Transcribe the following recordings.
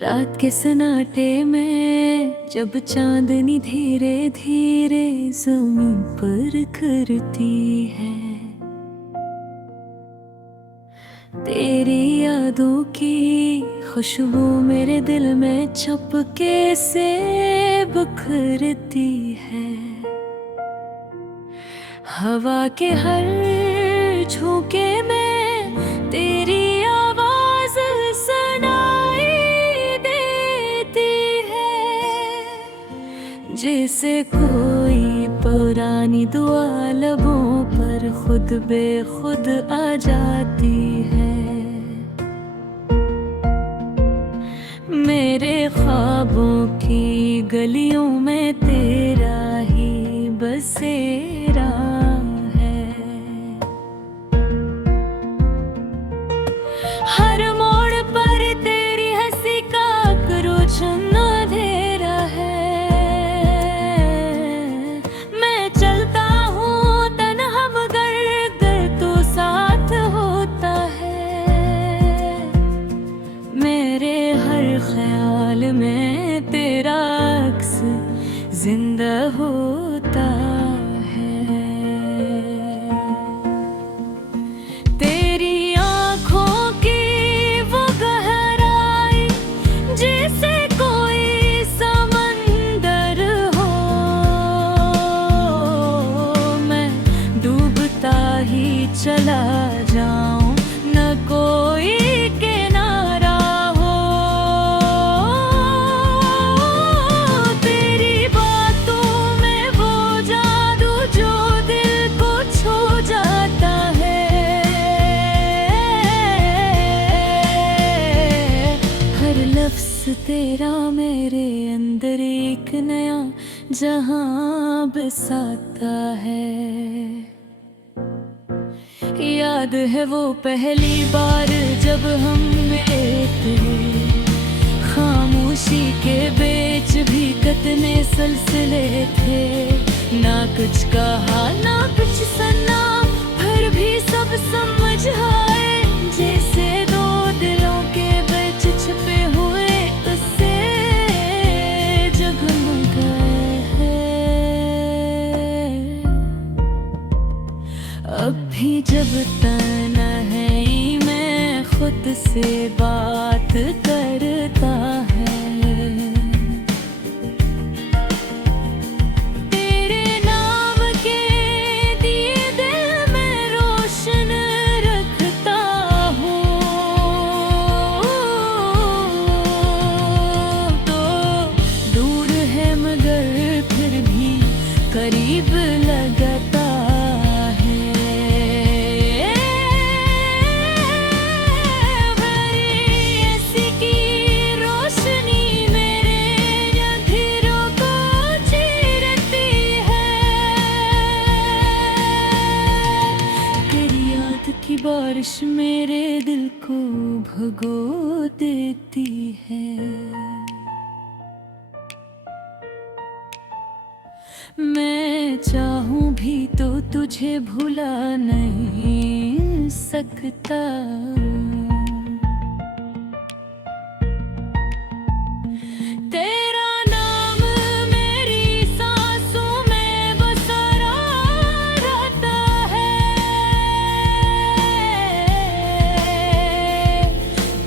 रात के सन्नाटे में जब चांदनी धीरे धीरे ज़मीं पर करती है, तेरी यादों की खुशबू मेरे दिल में चुपके से बिखरती है। हवा के हर झोंके में तेरी आवाज सुनाई देती है, जैसे कोई पुरानी दुआ लबों पर खुद बेखुद आ जाती है। मेरे ख्वाबों की गलियों में तेरा ही बसेरा है। हर मोड़ पर तेरी हंसी का क्रोचन अंधेरा है। मैं चलता हूँ तन्हा मगर तो साथ होता है। मेरे हर ख्याल में तेरा अक्स जिंदा होता है। तेरी आँखों की वो गहराई जैसे कोई समंदर हो, मैं डूबता ही चला जाऊं न कोई किनारा हो। तेरी बातों में वो जादू जो दिल को छू जाता है। हर लफ्ज़ तेरा मेरे अंदर एक नया जहां बसाता है। याद है वो पहली बार जब हम मिले थे, खामोशी के बीच भी कितने सिलसिले थे। ना कुछ कहा ना कुछ सुना, फिर भी सब समझ आए, जैसे दो दिलों के बीच छिपे हुए उससे जगमगाए हैं। अब भी जब तन्हाई में खुद से बात करता है, तेरे नाम के दिए दिल में रोशन रखता हूँ। तो दूर है मगर फिर भी करीब लगता है। भरी ऐसी की रोशनी मेरे अंधेरों को चीरती है। तेरी याद की बारिश मेरे दिल को भगो देती है। मैं चाहूं भी तो तुझे भुला नहीं सकता। तेरा नाम मेरी सांसों में बसरा रहता है।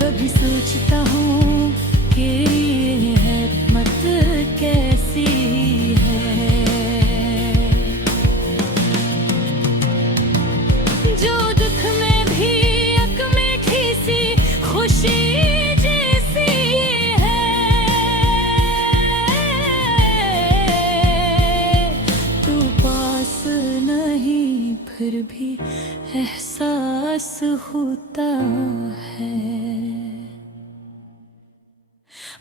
कभी सोचता हूँ कि ये रहमत कैसी है, जो दुख में भी एक मीठी सी खुशी जैसी है। तू पास नहीं फिर भी एहसास होता है।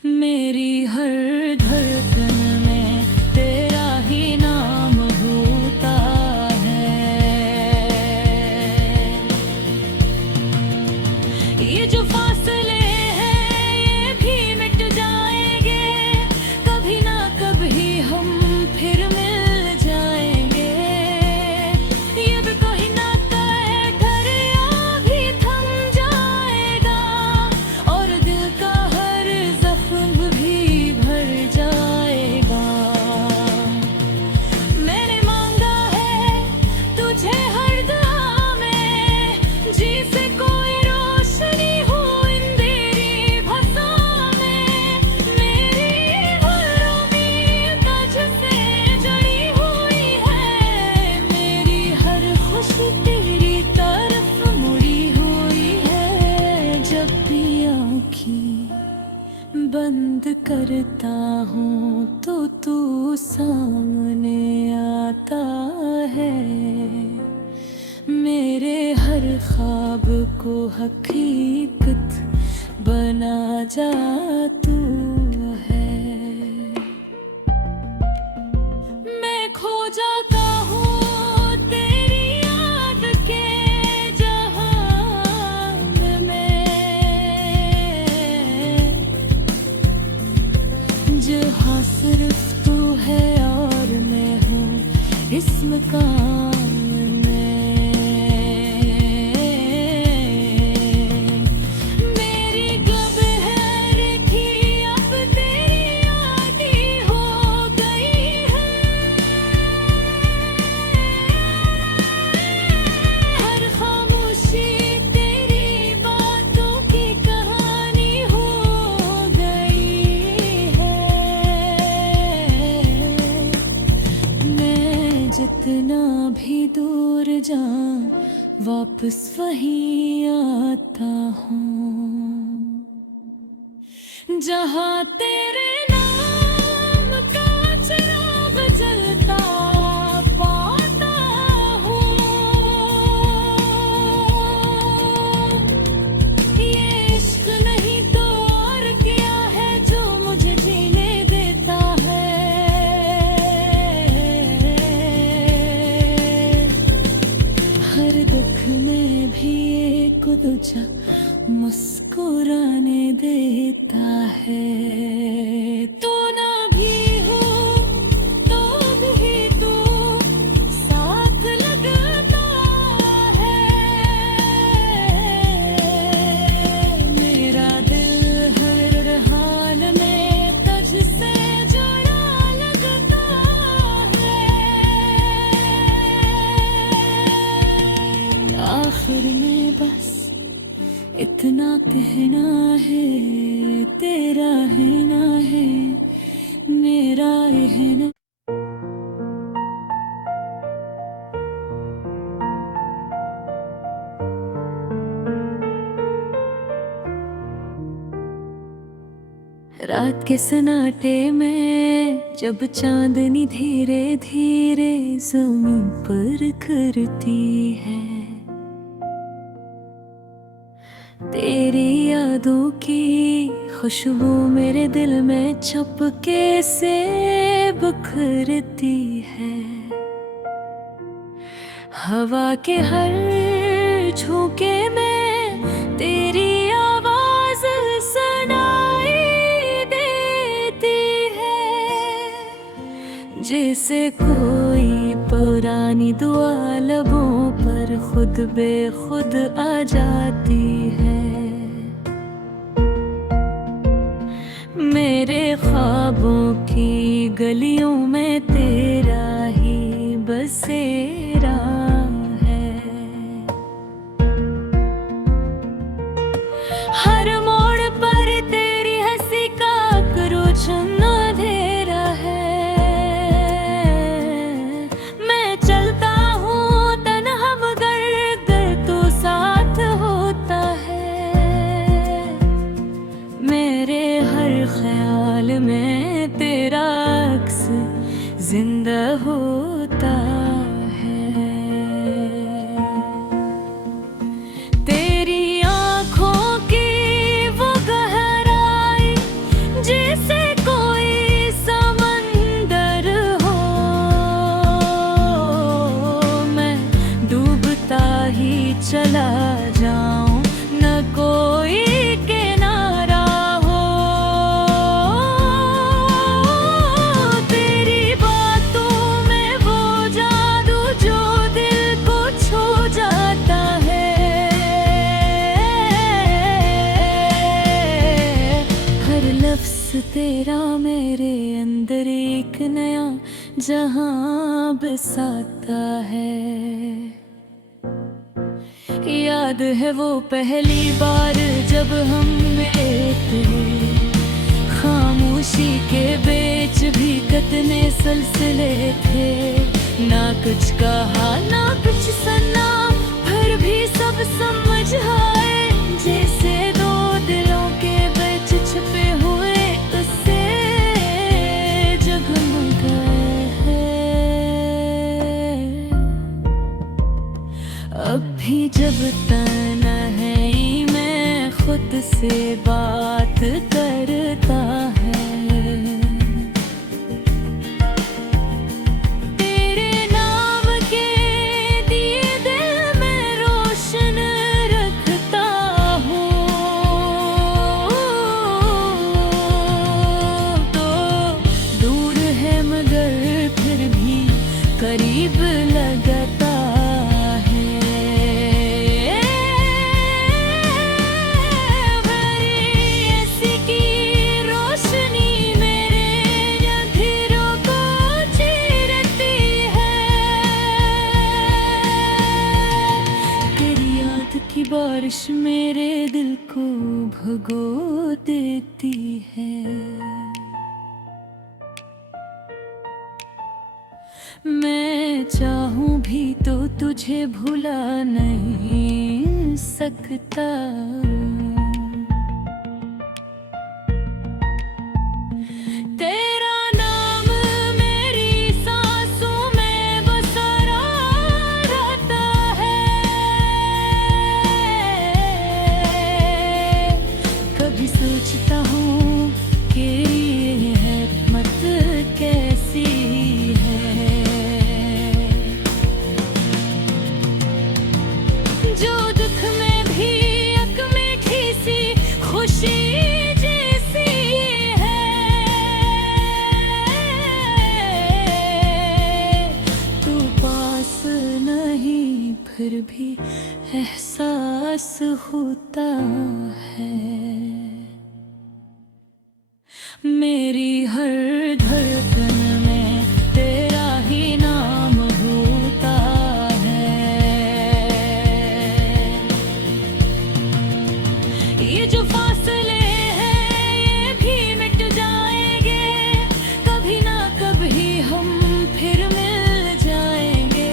मेरी हर धड़कन में तेरा ही नाम होता है। ये जो फासले हैं ये भी मिट जाएंगे, कभी ना कभी हम फिर मिल जाएंगे। ये भी कोई ना कहे घर या भी थम जाएगा। सामने आता है, मेरे हर ख्वाब को हकीकत बना जा तू है। मैं खो जाता हूँ तेरी याद के जहां में, जहाँ सिर्फ तू है और मैं हूँ इस मकान में। मेरी कब है रेखी अब तेरी आदि हो गई है, हर खामोशी तेरी बातों की कहानी हो गई है। मैं जितना भी दूर जाऊं वापस वहीं आता हूँ, जहाँ तेरे नाम का चिराग जलता पाता हूँ। ये इश्क नहीं तो और क्या है जो मुझे जीने देता है। हर दुख में भी एक दूजा मुस्कुराने देता है। तू ना भी हो तो भी तू साथ लगता है, मेरा दिल हर हाल में तुझसे जुड़ा लगता है। आखिर में बस इतना कहना है, तेरा है ना है मेरा है ना। रात के सन्नाटे में जब चांदनी धीरे धीरे ज़मीं पर करती है, तेरी यादों की खुशबू मेरे दिल में चुपके से बिखरती है। हवा के हर झोंके में तेरी आवाज सुनाई देती है, जैसे कोई पुरानी दुआ लबों पर खुद बेखुद आ जाती है। मेरे ख्वाबों की गलियों में तेरा ही बसेरा है, हर मोड़ पर तेरी हंसी का क्रोच अंधेरा है। मैं चलता हूँ तन्हा मगर तू साथ होता है, मेरे हर ख्याल में तेरा अक्स जिंदा होता है। तेरी आँखों की वो गहराई जैसे कोई समंदर हो, मैं डूबता ही चला जाऊं न कोई किनारा हो। तेरी बातों में वो जादू जो दिल को छू जाता है, हर लफ्ज़ तेरा मेरे अंदर एक नया जहां बसाता है। याद है वो पहली बार जब हम मिले थे, खामोशी के बीच भी कितने सिलसिले थे, ना कुछ कहा ना कुछ सुना, फिर भी सब समझ आए, जैसे दो दिलों के बीच छुपे हुए उससे जगमगा भी जब तन्हाई में खुद से बात करता है, तेरे नाम के दिए दिल में रोशन रखता हूँ। तो दूर है मगर फिर भी करीब लगता है। भरी ऐसी की रोशनी मेरे अंधेरों को चीरती है। तेरी याद की बारिश मेरे दिल को भगो देती है। मैं चाहूं भी तो तुझे भुला नहीं सकता। तेरा नाम मेरी सांसों में बसा रहता है। कभी सोचता हूँ कि ये हिम्मत कैसी है, जो दुख में भी एक मीठी सी खुशी जैसी है। तू पास नहीं फिर भी एहसास होता है। मेरी हर धड़कन में तेरा ही नाम होता है। ये जो फासले हैं ये भी मिट जाएंगे, कभी ना कभी हम फिर मिल जाएंगे।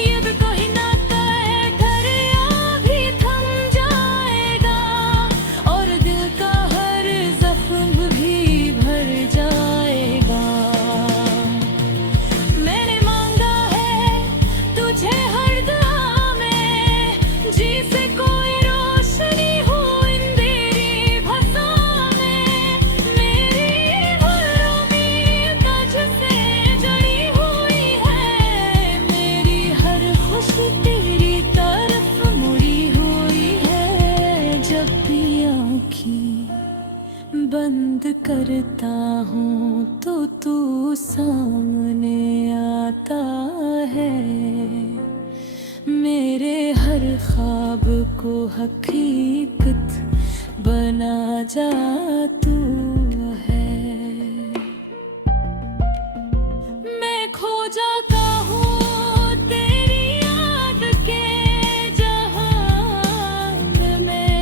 ये भी कोई नाता है घर या भी थम जाएगा, और दिल का हर जख्म भी भर जाएगा। मैंने मांगा है तुझे हर दुआ में, जिसे कोई रोशनी हो अंधेरी भसा में। मेरी हर उम्मीद तुझसे जुड़ी हुई है, मेरी हर खुशी तेरी तरफ मुड़ी हुई है। जब भी आँखें बंद करता हूँ तो तू सामने आता है। मेरे हर ख्वाब को हकीकत बना जा तू है। मैं खो जाता हूँ तेरी याद के जहान में,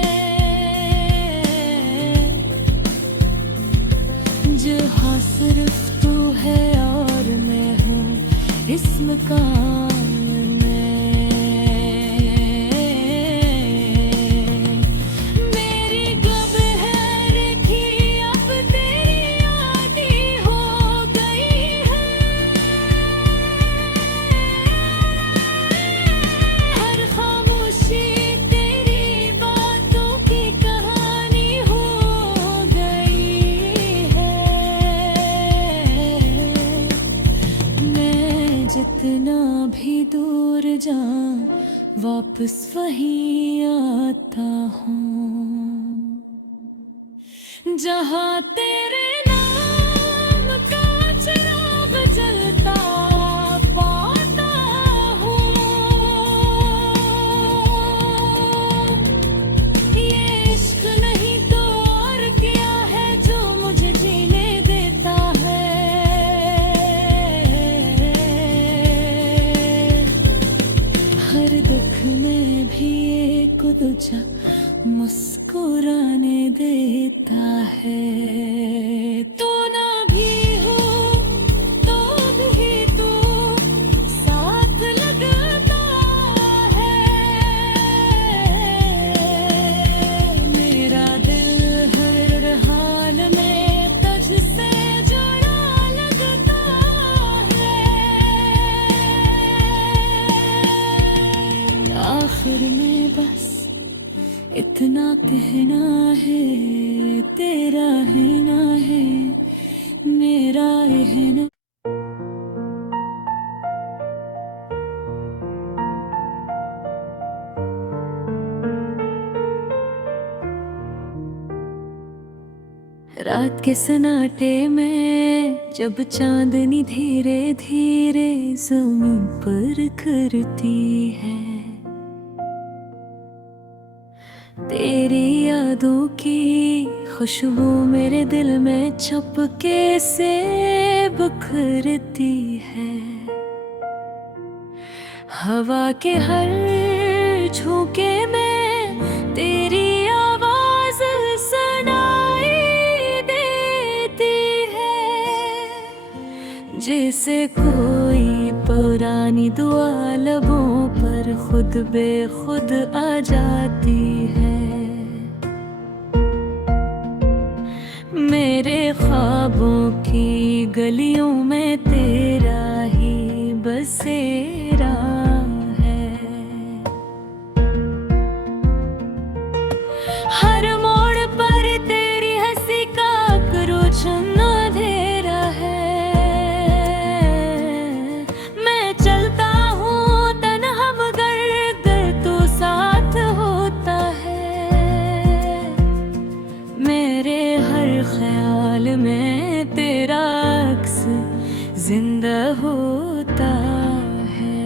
जहाँ सिर्फ तू है और मैं हूँ इस मकान में। मेरी कब है रेखी अब तेरी याद ही हो गई है। हर खामोशी तेरी बातों की कहानी हो गई है। मैं जितना भी दूर जाऊं वापस वहीं आता हूँ, जहाँ तेरे नाम का चिराग जलता पाता हूँ। ये इश्क नहीं तो और क्या है जो मुझे जीने देता है। हर दुख में भी एक दूजा मुस्कुराने देता है। तू ना भी हो तो भी तू साथ लगता है। मेरा दिल हर हाल में तुझसे जुड़ा लगता है। सुर में बस इतना कहना है, तेरा ही ना है मेरा रहना। रात के सन्नाटे में जब चांदनी धीरे धीरे ज़मीन पर करती है, तेरी यादों की खुशबू मेरे दिल में चुपके से बिखरती है। हवा के हर झोंके में तेरी आवाज सुनाई देती है, जैसे कोई पुरानी दुआ लबों पर खुद बेखुद आ जाती है। मेरे ख्वाबों की गलियों में तेरा ही बसेरा है। हर मोड़ पर तेरी हंसी का क्रोचन अंधेरा है। मैं चलता हूँ तन्हा मगर तो साथ होता है। मेरे हर ख्याल में तेरा अक्स जिंदा होता है।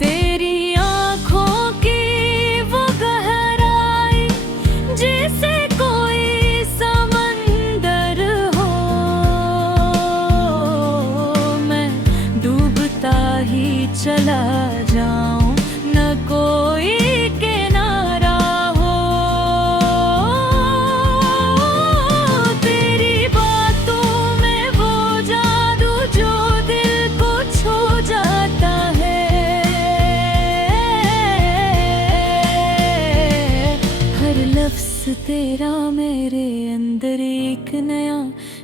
तेरी आँखों की वो गहराई जैसे कोई समंदर हो, मैं डूबता ही चला जाऊं न कोई किनारा हो। तेरी बातों में वो जादू जो दिल को छू जाता है। हर लफ्ज़ तेरा मेरे अंदर एक नया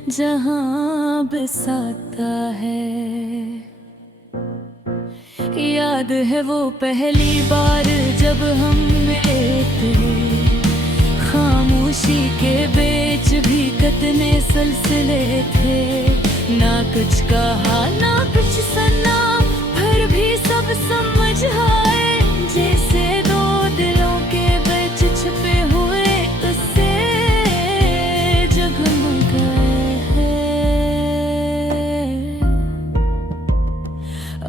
जहां बसाता है। याद है वो पहली बार जब हम मिले थे, खामोशी के बीच भी कितने सिलसिले थे। ना कुछ कहा ना कुछ सुना, फिर भी सब समझ आए, जैसे दो दिलों के बीच छुपे हुए उससे जगमगाए हैं।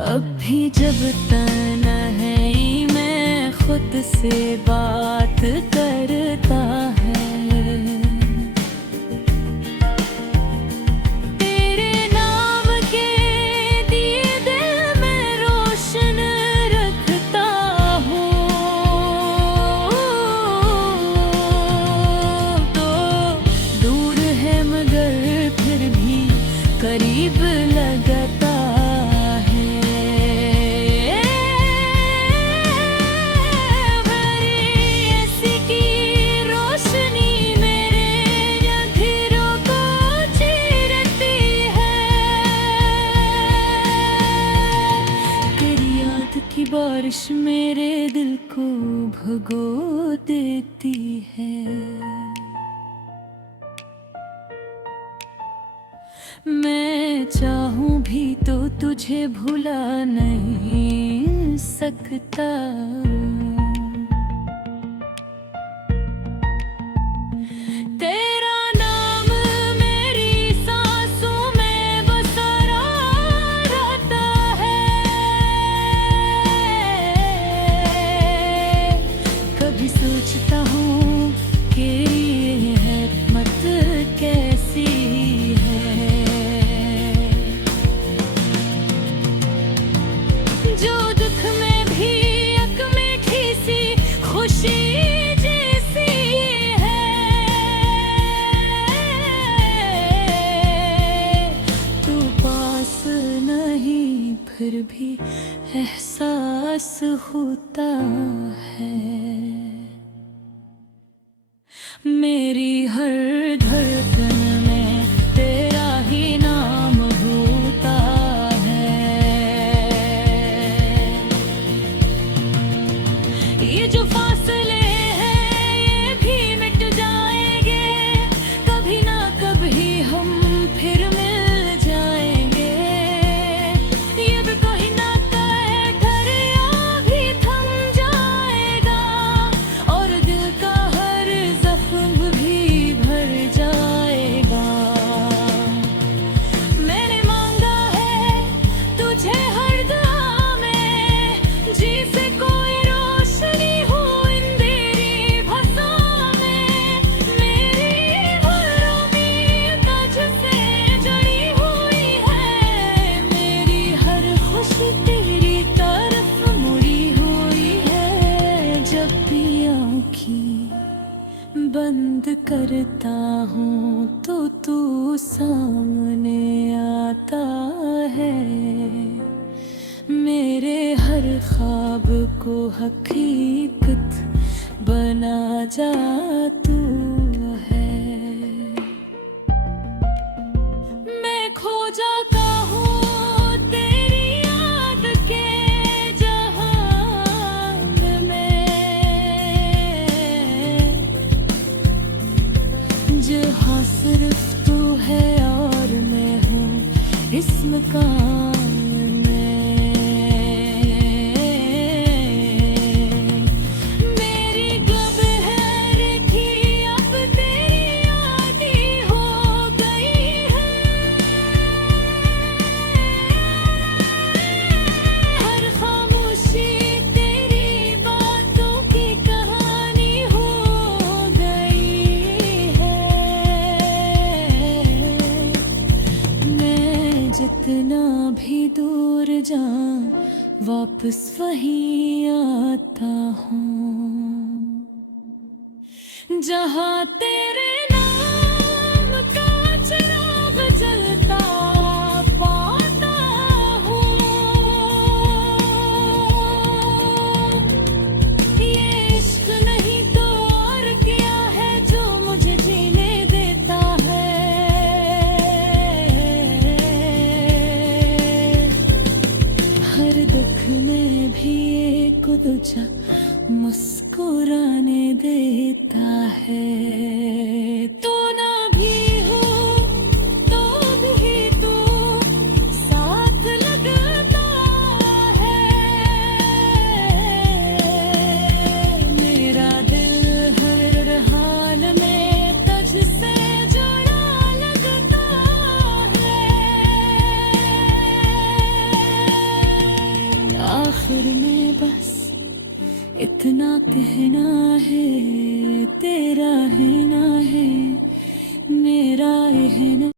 अब भी जब तन्हाई में खुद से बात करता है, तेरे नाम के दिए दिल में रोशन रखता हूँ। तो दूर है मगर फिर भी करीब लगता है। भरी ऐसी की रोशनी मेरे अंधेरों को चीरती है। तेरी याद की बारिश मेरे दिल को भगो देती है। मैं चाहूं भी तो तुझे भुला नहीं सकता। तेरा नाम मेरी सांसों में बसरा रहता है। कभी सोचता हूँ कि ये रहमत कैसी है, जो दुख में भी एक मीठी सी खुशी जैसी है। तू पास नहीं फिर भी एहसास होता है। मेरी हर धड़कन में तेरा ही नाम होता है। सामने आता है, मेरे हर ख्वाब को हकीकत बना जा तू है। मैं खो जाता हूँ तेरी याद के जहान में, जहाँ सिर्फ तू है और मैं हूँ इस मकान में। मेरी कब है रेखी अब तेरी आदि हो गई है, हर खामोशी तेरी बातों की कहानी हो गई है। मैं जितना भी दूर जाऊं वापस वहीं आता हूँ, जहाँ तेरे नाम का चिराग जलता पाता हूँ। ये इश्क नहीं तो और क्या है जो मुझे जीने देता है। हर दुख में भी एक दूजा मुस्कुराने देता है। तू ना भी हो तो भी तू साथ लगता है, मेरा दिल हर हाल में तुझसे जुड़ा लगता है। आखिर में बस इतना कहना है, तेरा है ना है मेरा है ना।